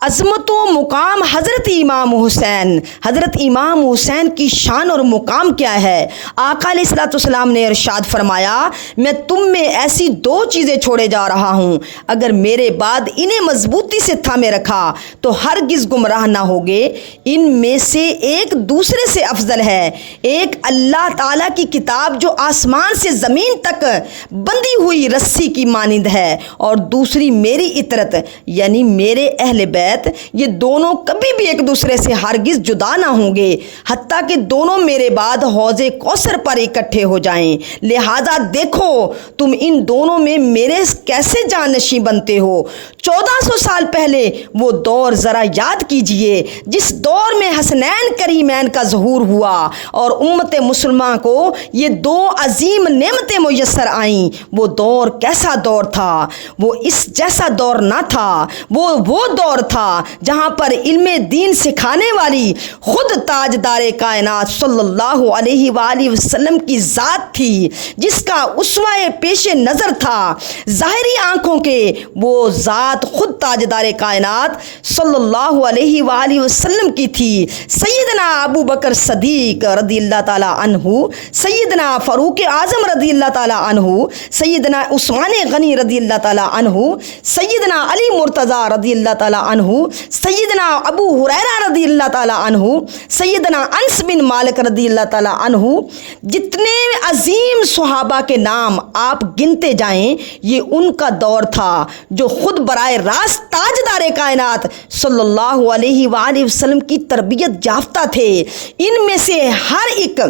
عظمت و مقام حضرت امام حسین کی شان اور مقام کیا ہے؟ آقا علیہ الصلوۃ والسلام نے ارشاد فرمایا، میں تم میں ایسی دو چیزیں چھوڑے جا رہا ہوں، اگر میرے بعد انہیں مضبوطی سے تھامے رکھا تو ہرگز گمراہ نہ ہوگے۔ ان میں سے ایک دوسرے سے افضل ہے، ایک اللہ تعالیٰ کی کتاب جو آسمان سے زمین تک بندھی ہوئی رسی کی مانند ہے، اور دوسری میری اطرت یعنی میرے اہل بیت۔ یہ دونوں کبھی بھی ایک دوسرے سے ہرگز جدا نہ ہوں گے، حتیٰ کہ دونوں میرے بعد حوض کوثر پر اکٹھے ہو جائیں۔ لہذا دیکھو تم ان دونوں میں میرے کیسے جانشین بنتے ہو۔ 1400 سال پہلے وہ دور ذرا یاد کیجئے جس دور میں حسنین کریمین کا ظہور ہوا اور امت مسلمہ کو یہ دو عظیم نعمتیں میسر آئیں۔ وہ دور کیسا دور تھا؟ وہ اس جیسا دور نہ تھا۔ وہ دور تھا جہاں پر علم دین سکھانے والی خود تاجدار کائنات صلی اللہ علیہ وآلہ وسلم کی ذات تھی، جس کا اسوہ پیش نظر تھا ظاہری آنکھوں کے۔ وہ ذات خود تاجدار کائنات صلی اللہ علیہ وآلہ وسلم کی تھی۔ سیدنا ابو بکر صدیق رضی اللہ تعالیٰ عنہ، سیدنا فاروق اعظم رضی اللہ تعالیٰ عنہ، سیدنا عثمان غنی رضی اللہ تعالیٰ عنہ، سیدنا علی مرتضیٰ رضی اللہ تعالیٰ عنہ، سیدنا ابو ہریرہ رضی اللہ تعالیٰ عنہ، سیدنا انس بن مالک رضی اللہ تعالیٰ عنہ، جتنے عظیم صحابہ کے نام آپ گنتے جائیں یہ ان کا دور تھا جو خود براہ راست تاجدار کائنات صلی اللہ علیہ وآلہ وسلم کی تربیت یافتہ تھے۔ ان میں سے ہر ایک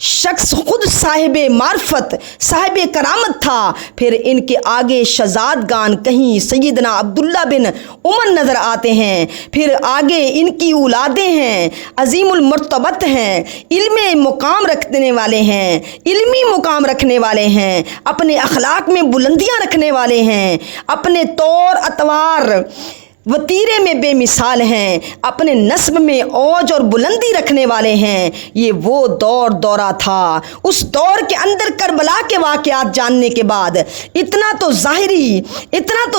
شخص خود صاحب معرفت، صاحب کرامت تھا۔ پھر ان کے آگے شہزادگان کہیں سیدنا عبداللہ بن عمر نظر آتے ہیں، پھر آگے ان کی اولادیں ہیں، عظیم المرتبت ہیں، علمی مقام رکھنے والے ہیں، علمی مقام رکھنے والے ہیں، اپنے اخلاق میں بلندیاں رکھنے والے ہیں، اپنے طور اطوار وطیرے میں بے مثال ہیں، اپنے نسب میں اوج اور بلندی رکھنے والے ہیں۔ یہ وہ دورہ تھا۔ اس دور کے اندر کربلا کے واقعات جاننے کے بعد اتنا تو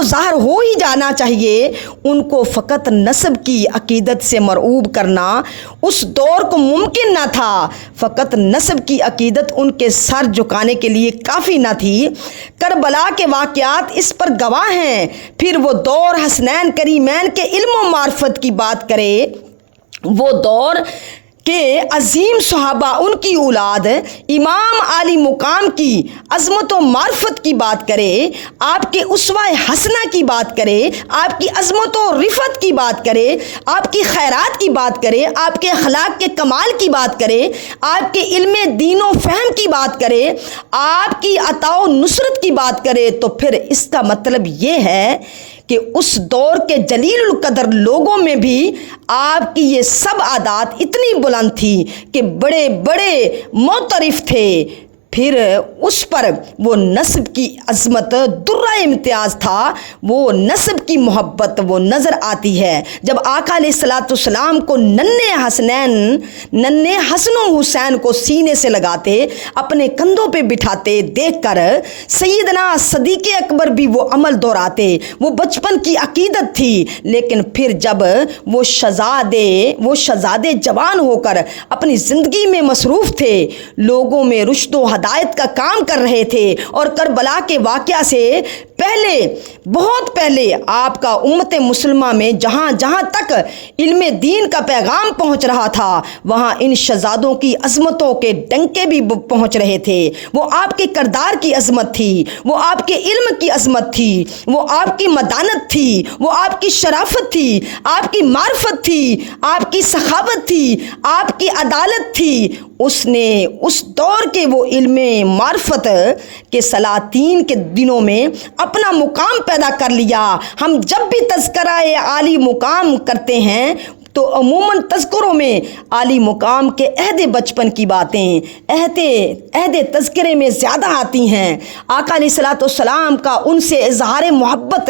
ظاہر ہو ہی جانا چاہیے، ان کو فقط نسب کی عقیدت سے مرعوب کرنا اس دور کو ممکن نہ تھا۔ فقط نسب کی عقیدت ان کے سر جھکانے کے لیے کافی نہ تھی۔ کربلا کے واقعات اس پر گواہ ہیں۔ پھر وہ دور حسنین کریمین کے علم و معرفت کی بات کرے، وہ دور کہ عظیم صحابہ ان کی اولاد امام علی مقام کی عظمت و معرفت کی بات کرے، آپ کے اسوہ حسنہ کی بات کرے، آپ کی عظمت و رفعت کی بات کرے، آپ کی خیرات کی بات کرے، آپ کے اخلاق کے کمال کی بات کرے، آپ کے علم دین و فہم کی بات کرے، آپ کی عطا و نصرت کی بات کرے، تو پھر اس کا مطلب یہ ہے کہ اس دور کے جلیل القدر لوگوں میں بھی آپ کی یہ سب عادات اتنی بلند تھی کہ بڑے بڑے معترف تھے۔ پھر اس پر وہ نسب کی عظمت درہ امتیاز تھا، وہ نسب کی محبت وہ نظر آتی ہے جب آقا علیہ الصلوۃ والسلام کو ننھے حسن و حسین کو سینے سے لگاتے، اپنے کندھوں پہ بٹھاتے دیکھ کر سیدنا صدیق اکبر بھی وہ عمل دہراتے۔ وہ بچپن کی عقیدت تھی، لیکن پھر جب وہ شہزادے جوان ہو کر اپنی زندگی میں مصروف تھے، لوگوں میں رشد و ہدایت کا کام کر رہے تھے، اور کربلا کے واقعہ سے بہت پہلے آپ کا امت مسلمہ میں جہاں جہاں تک علم دین کا پیغام پہنچ رہا تھا، وہاں ان شہزادوں کی عظمتوں کے ڈنکے بھی پہنچ رہے تھے۔ وہ آپ کے کردار کی عظمت تھی، وہ آپ کے علم کی عظمت تھی، وہ آپ کی مدانت تھی، وہ آپ کی شرافت تھی، آپ کی معرفت تھی، آپ کی سخاوت تھی، آپ کی عدالت تھی۔ اس نے اس دور کے وہ علم معرفت کے سلاطین کے دنوں میں اپنا مقام پیدا کر لیا۔ ہم جب بھی تذکرہ عالی مقام کرتے ہیں تو عموماً تذکروں میں عالی مقام کے عہد بچپن کی باتیں عہد تذکرے میں زیادہ آتی ہیں۔ آقا علیہ الصلوۃ والسلام کا ان سے اظہار محبت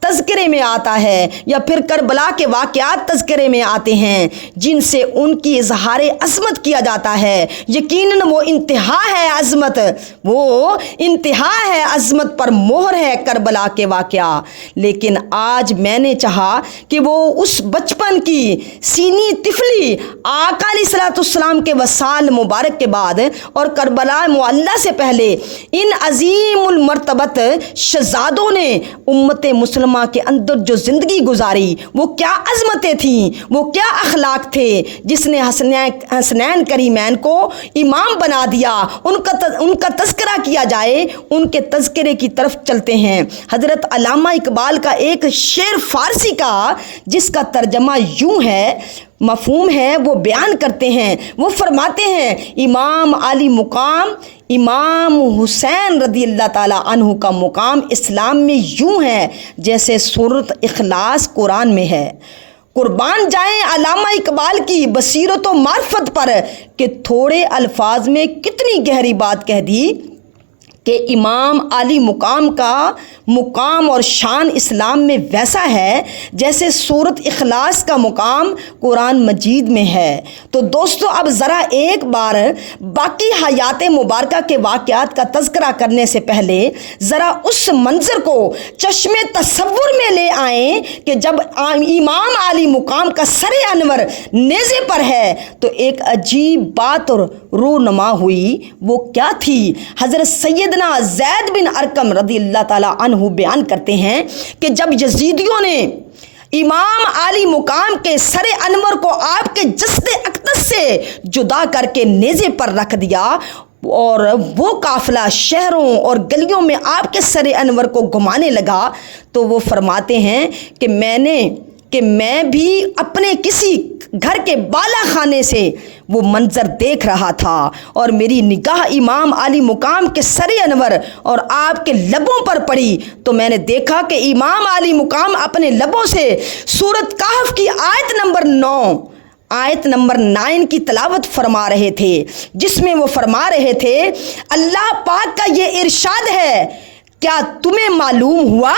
تذکرے میں آتا ہے یا پھر کربلا کے واقعات تذکرے میں آتے ہیں جن سے ان کی اظہار عظمت کیا جاتا ہے، یقیناً وہ انتہا ہے عظمت، وہ انتہا ہے عظمت پر مہر ہے کربلا کے واقعہ۔ لیکن آج میں نے چاہا کہ وہ اس بچپن کی سینی طفلی آقا علیہ الصلوۃ والسلام کے وصال مبارک کے بعد اور کربلا معلیٰ سے پہلے ان عظیم المرتبت شہزادوں نے امت مسلمہ کے اندر جو زندگی گزاری، وہ کیا عظمتیں تھیں، وہ کیا اخلاق تھے جس نے حسنین کریمین کو امام بنا دیا۔ ان کا تذکرہ کیا جائے، ان کے تذکرے کی طرف چلتے ہیں۔ حضرت علامہ اقبال کا ایک شعر فارسی کا جس کا ترجمہ یوں ہے، مفہوم ہے، وہ بیان کرتے ہیں۔ وہ فرماتے ہیں امام علی مقام امام حسین رضی اللہ تعالیٰ عنہ کا مقام اسلام میں یوں ہے جیسے سورۃ اخلاص قرآن میں ہے۔ قربان جائیں علامہ اقبال کی بصیرت و معرفت پر کہ تھوڑے الفاظ میں کتنی گہری بات کہہ دی کہ امام علی مقام کا مقام اور شان اسلام میں ویسا ہے جیسے سورۃ اخلاص کا مقام قرآن مجید میں ہے۔ تو دوستو اب ذرا ایک بار باقی حیات مبارکہ کے واقعات کا تذکرہ کرنے سے پہلے ذرا اس منظر کو چشم تصور میں لے آئیں کہ جب امام علی مقام کا سر انور نیزے پر ہے تو ایک عجیب بات اور رونما ہوئی۔ وہ کیا تھی؟ حضرت سیدنا زید بن ارقم رضی اللہ تعالیٰ عنہ بیان کرتے ہیں کہ جب یزیدیوں نے امام علی مقام کے سر انور کو آپ کے جسد اقدس سے جدا کر کے نیزے پر رکھ دیا اور وہ قافلہ شہروں اور گلیوں میں آپ کے سر انور کو گھمانے لگا، تو وہ فرماتے ہیں کہ میں بھی اپنے کسی گھر کے بالا خانے سے وہ منظر دیکھ رہا تھا اور میری نگاہ امام علی مقام کے سر انور اور آپ کے لبوں پر پڑی تو میں نے دیکھا کہ امام علی مقام اپنے لبوں سے سورۃ کہف کی آیت نمبر 9 کی تلاوت فرما رہے تھے، جس میں وہ فرما رہے تھے اللہ پاک کا یہ ارشاد ہے، کیا تمہیں معلوم ہوا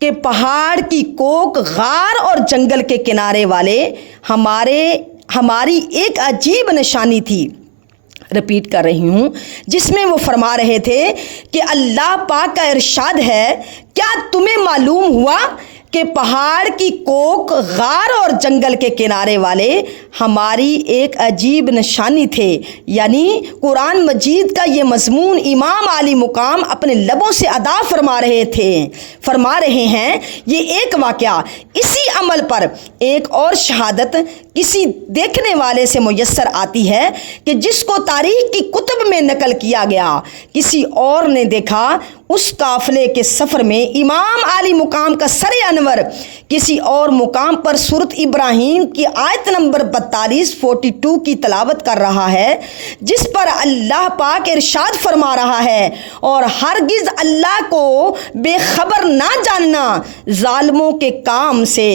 کہ پہاڑ کی کوک، غار اور جنگل کے کنارے والے ہماری ایک عجیب نشانی تھی۔ رپیٹ کر رہی ہوں، جس میں وہ فرما رہے تھے کہ اللہ پاک کا ارشاد ہے، کیا تمہیں معلوم ہوا کہ پہاڑ کی کوک، غار اور جنگل کے کنارے والے ہماری ایک عجیب نشانی تھے۔ یعنی قرآن مجید کا یہ مضمون امام علی مقام اپنے لبوں سے ادا فرما رہے ہیں۔ یہ ایک واقعہ، اسی عمل پر ایک اور شہادت کسی دیکھنے والے سے میسر آتی ہے کہ جس کو تاریخ کی کتب میں نقل کیا گیا۔ کسی اور نے دیکھا اس قافلے کے سفر میں امام علی مقام کا سر انور کسی اور مقام پر سورۃ ابراہیم کی آیت نمبر 42 کی تلاوت کر رہا ہے، جس پر اللہ پاک ارشاد فرما رہا ہے، اور ہرگز اللہ کو بے خبر نہ جاننا ظالموں کے کام سے۔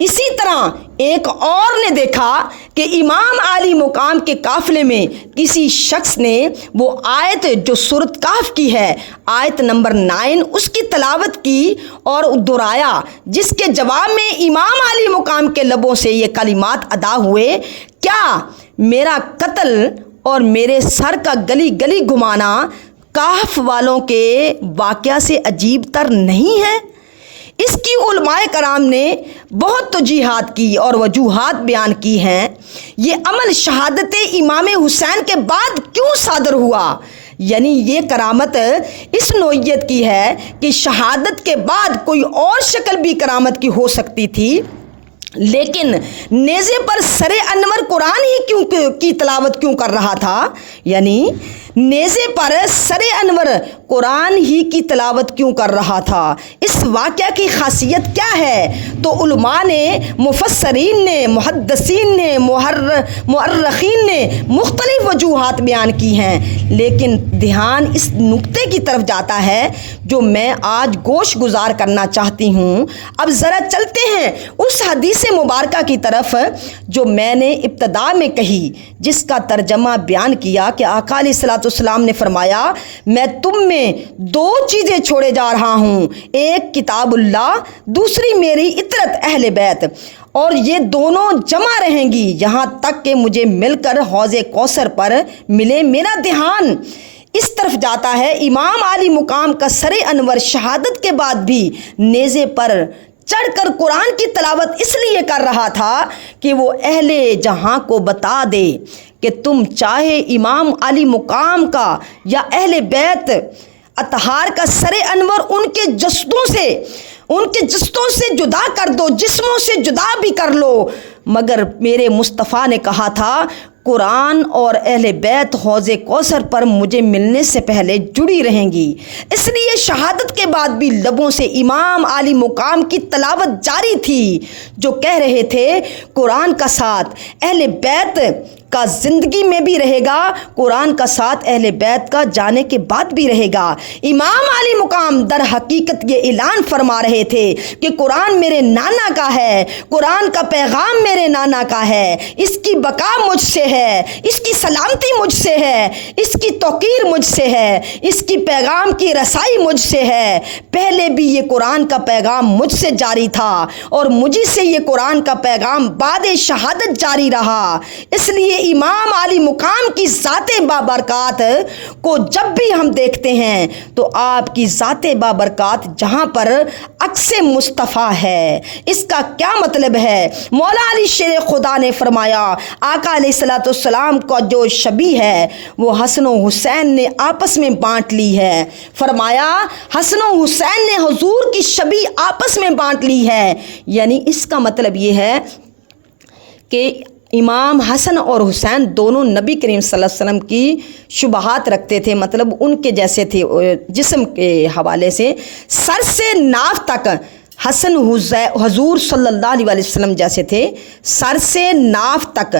اسی طرح ایک اور نے دیکھا کہ امام علی مقام کے قافلے میں کسی شخص نے وہ آیت جو سورۃ کہف کی ہے، آیت نمبر 9، اس کی تلاوت کی اور دہرایا، جس کے جواب میں امام علی مقام کے لبوں سے یہ کلمات ادا ہوئے، کیا میرا قتل اور میرے سر کا گلی گلی گھمانا کہف والوں کے واقعہ سے عجیب تر نہیں ہے؟ اس کی علماء کرام نے بہت توجیحات کی اور وجوہات بیان کی ہیں۔ یہ عمل شہادت امام حسین کے بعد کیوں صادر ہوا؟ یعنی یہ کرامت اس نوعیت کی ہے کہ شہادت کے بعد کوئی اور شکل بھی کرامت کی ہو سکتی تھی، لیکن نیزے پر سر انور قرآن ہی کی تلاوت کیوں کر رہا تھا؟ یعنی نیزے پر سر انور قرآن ہی کی تلاوت کیوں کر رہا تھا؟ اس واقعہ کی خاصیت کیا ہے؟ تو علماء نے، مفسرین نے، محدثین نے، مورخین نے مختلف وجوہات بیان کی ہیں، لیکن دھیان اس نقطے کی طرف جاتا ہے جو میں آج گوش گزار کرنا چاہتی ہوں۔ اب ذرا چلتے ہیں اس حدیث مبارکہ کی طرف جو میں نے ابتدا میں کہی، جس کا ترجمہ بیان کیا کہ آقا علیہ الصلوۃ والسلام نے فرمایا میں تم میں دو چیزیں چھوڑے جا رہا ہوں، ایک کتاب اللہ، دوسری میری اطرت اہل بیت، اور یہ دونوں جمع رہیں گی یہاں تک کہ مجھے مل کر حوض کوثر پر ملے۔ میرا دھیان اس طرف جاتا ہے، امام عالی مقام کا سر انور شہادت کے بعد بھی نیزے پر چڑھ کر قرآن کی تلاوت اس لیے کر رہا تھا کہ وہ اہل جہاں کو بتا دے کہ تم چاہے امام علی مقام کا یا اہل بیت اطہار کا سر انور ان کے جسدوں سے جدا کر دو، جسموں سے جدا بھی کر لو، مگر میرے مصطفیٰ نے کہا تھا قرآن اور اہل بیت حوض کوثر پر مجھے ملنے سے پہلے جڑی رہیں گی۔ اس لیے شہادت کے بعد بھی لبوں سے امام عالی مقام کی تلاوت جاری تھی جو کہہ رہے تھے قرآن کا ساتھ اہل بیت کا زندگی میں بھی رہے گا، قرآن کا ساتھ اہل بیت کا جانے کے بعد بھی رہے گا۔ امام علی مقام در حقیقت یہ اعلان فرما رہے تھے کہ قرآن میرے نانا کا ہے، قرآن کا پیغام میرے نانا کا ہے، اس کی بقا مجھ سے ہے، اس کی سلامتی مجھ سے ہے، اس کی توقیر مجھ سے ہے، اس کی پیغام کی رسائی مجھ سے ہے۔ پہلے بھی یہ قرآن کا پیغام مجھ سے جاری تھا اور مجھ سے یہ قرآن کا پیغام بعد شہادت جاری رہا۔ اس لیے امام علی مقام کی ذات بابرکات کو جب بھی ہم دیکھتے ہیں تو آپ کی ذات بابرکات جہاں پر عکس مصطفیٰ ہے۔ اس کا کیا مطلب ہے؟ مولا علی شیر خدا نے فرمایا آقا علیہ الصلوۃ والسلام کا جو شبیہ ہے وہ حسن و حسین نے آپس میں بانٹ لی ہے۔ فرمایا حسن و حسین نے حضور کی شبیہ آپس میں بانٹ لی ہے، یعنی اس کا مطلب یہ ہے کہ امام حسن اور حسین دونوں نبی کریم صلی اللہ علیہ وسلم کی شبہات رکھتے تھے، مطلب ان کے جیسے تھے جسم کے حوالے سے، سر سے ناف تک حسن حضور صلی اللہ علیہ وسلم جیسے تھے، سر سے ناف تک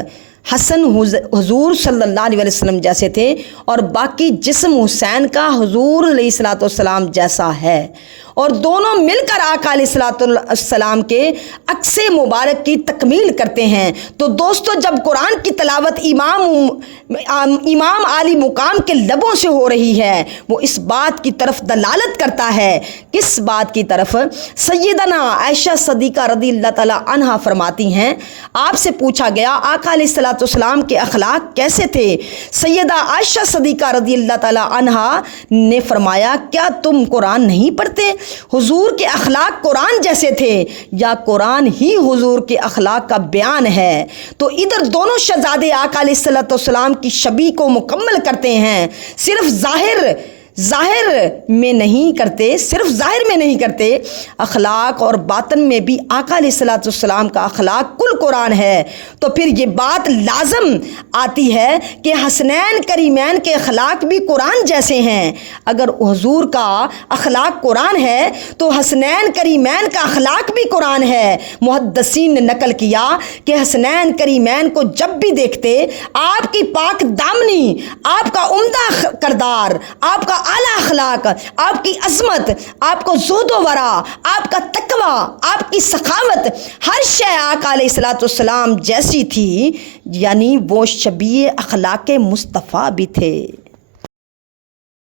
حسن حضور صلی اللہ علیہ وسلم جیسے تھے، اور باقی جسم حسین کا حضور علیہ الصلوۃ والسلام جیسا ہے، اور دونوں مل کر آقا علیہ الصلوۃ والسلام کے عکس مبارک کی تکمیل کرتے ہیں۔ تو دوستو جب قرآن کی تلاوت امام علی مقام کے لبوں سے ہو رہی ہے وہ اس بات کی طرف دلالت کرتا ہے، کس بات کی طرف؟ سیدنا عائشہ صدیقہ رضی اللہ تعالیٰ عنہا فرماتی ہیں آپ سے پوچھا گیا آقا علیہ الصلوۃ والسلام کے اخلاق کیسے تھے؟ سیدہ عائشہ صدیقہ رضی اللہ تعالیٰ عنہا نے فرمایا کیا تم قرآن نہیں پڑھتے؟ حضور کے اخلاق قرآن جیسے تھے یا قرآن ہی حضور کے اخلاق کا بیان ہے؟ تو ادھر دونوں شہزادے آقا علیہ الصلوۃ والسلام کی شبیہ کو مکمل کرتے ہیں، صرف ظاہر میں نہیں کرتے، اخلاق اور باطن میں بھی آقا علیہ الصلوۃ والسلام کا اخلاق کل قرآن ہے۔ تو پھر یہ بات لازم آتی ہے کہ حسنین کریمین کے اخلاق بھی قرآن جیسے ہیں۔ اگر حضور کا اخلاق قرآن ہے تو حسنین کریمین کا اخلاق بھی قرآن ہے۔ محدثین نے نقل کیا کہ حسنین کریمین کو جب بھی دیکھتے آپ کی پاک دامنی، آپ کا عمدہ کردار، آپ کا اعلیٰ اخلاق، آپ کی عظمت، آپ کو زہد و ورع، آپ کا تقوی، آپ کی سخاوت، ہر شے آقا علیہ الصلوۃ والسلام جیسی تھی، یعنی وہ شبیہ اخلاق مصطفیٰ بھی تھے۔